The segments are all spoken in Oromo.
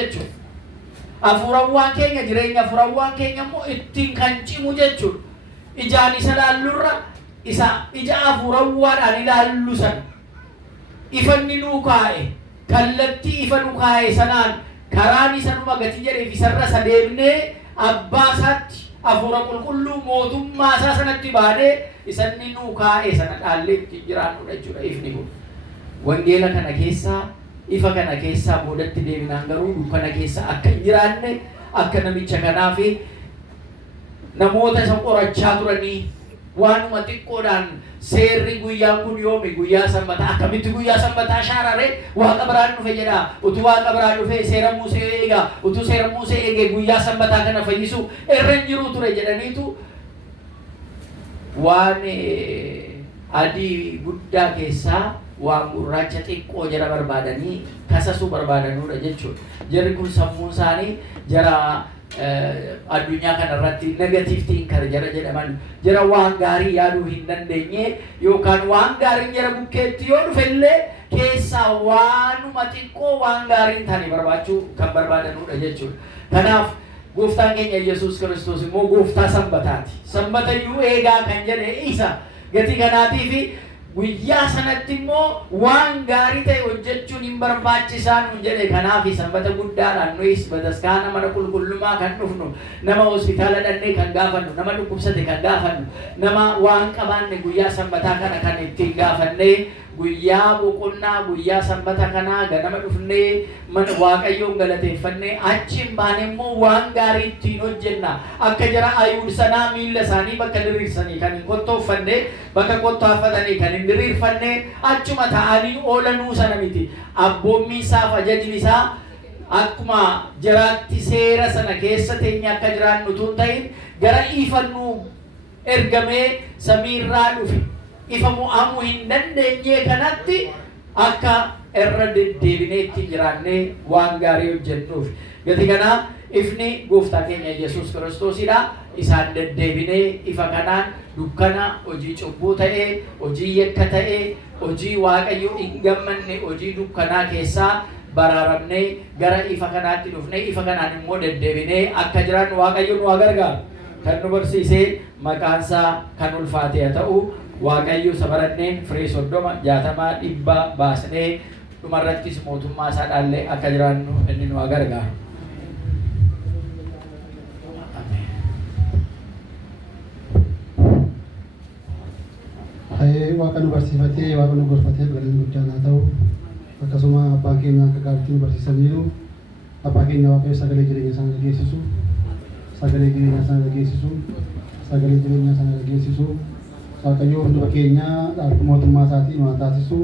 jechuudha. Hafuurawwan keenya jireenya hafuurawwan keenya immoo ittiin kan cimu jechuudha. Ijaan isa laallurra isa ija hafuurawwaadhaan ilaallu sana ifanni nuu kaa'e kallattii ifa nuu kaa'e sanaan karaan isa numa gati jedheef isarra sadeemnee abbaa isaatti hafuura qulqulluu mootummaa isaa sanatti baanee isanni nuu kaa'e sana dhaallee ittiin jiraannudha jechuudha ifni kun. Wangeela kana keessaa ifa kana keessaa boodatti deebinaan garuu dukkana keessa akka hin jiraanne akka namicha kanaa fi namoota isa qorachaa turanii waanuma xiqqoodhaan seerri guyyaan kun yoomi guyyaa sanbataa akkamitti guyyaa sanbataa shaararee waaqa biraan dhufe jedha utuu waaqa biraan dhufe seera Musee eega utuu seera Musee eege guyyaa sanbataa kana fayyisu irra hin jiru ture jedhaniitu waan adii guddaa keessaa waan gurraacha xiqqoo jara barbaadanii kasasuu barbaadanudha jechuudha. Jarri kun sammuun isaanii jara addunyaa kanarratti negatiiv tiinkar jara jedhaman jara waan gaarii yaaduu hin dandeenye yookaan waan gaariin jara bukkeetti yoo dhufellee keessaa waanuma xiqqoo waan gaariin taane barbaachuu kan barbaadanudha jechuudha. Kanaaf gooftaan keenya Yesuus Kiristoos immoo gooftaa sanbataati. Sanbata iyyuu eegaa kan jedhe isa gatii kanaatiifi guyyaa sanatti immoo waan gaarii ta'e hojjechuun hin barbaachisaan nun jedhe. Kanaaf sanbata guddaadhaan nuyis bataskaana mana qulqullummaa kan dhufnu nama hospitaala dhannee kan gaafannu nama dhukkubsate kan gaafannu nama waan qabaanne guyyaa sanbataa kana kan ittiin gaafannee guyyaa boqonnaa guyyaa sanbata kanaa ganama dhufnee mana waaqayyoon galateeffannee achiin baane immoo waan gaarii ittiin hojjenna akka jara Ayuud sanaa miilla isaanii bakka diriirsanii kan hin qottooffanne bakka qottooffatanii kan hin diriirfanne achuma ta'anii oolanuu sana miti. Abboommiin isaaf ajajni isaa akkuma jaraatti seera sana keessa teenya akka jiraannu tun ta'in gara ifannuu ergamee samiirraa dhufe ifa mo'amuu hin dandeenye kanatti akka irra deddeebinee itti jiraannee waan gaarii hojjennuuf. Gati kanaa ifni gooftaa keenya Yesuus Kiristoosidha. Isaan deddeebinee ifa kanaan dukkana hojii cubbuu ta'ee hojii yakka ta'ee hojii waaqayyo hin gammanne hojii dukkanaa keessaa baraaramnee gara ifa kanaatti dhufnee ifa kanaan immoo deddeebinee akka jiraannu waaqayyo nu gargaaru. Kan nu barsiisee maqaansaa kan ulfaate haa ta'u. Waaqayyo sabaranneen firee 30 60 100 baasnee dhumarrattis mootummaa isaa dhaallee akka jiraannu inni nu gargaaru. Waaqa nu barsiifatee waaqa nu gorfatee galanni guddaan haa ta'u. Akkasuma abbaan keenya akka gaariitti nu barsiisaniiru. Abbaa keenya waaqayyo sagalee jireenya sana dhageessisu. Sagalee jireenya sana dhageessisu. Sagalee jireenya sana dhageessisu. Waaqayyo hundumaa keenya dhaaltu mootummaa isaatii nu haa taasisu.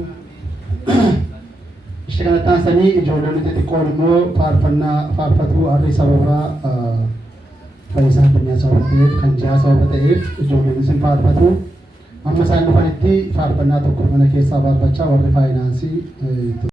Ishee kanatti aansanii ijoolleen xixiqqoon immoo faarfatu harri sababa fayyisaa addunyaa sababa ta'eef kan jiraa sababa ta'eef ijoolleen isin faarfatu. Amma isaan dhufanitti faarfannaa tokko mana keessaa faarfachaa warri faayinaansii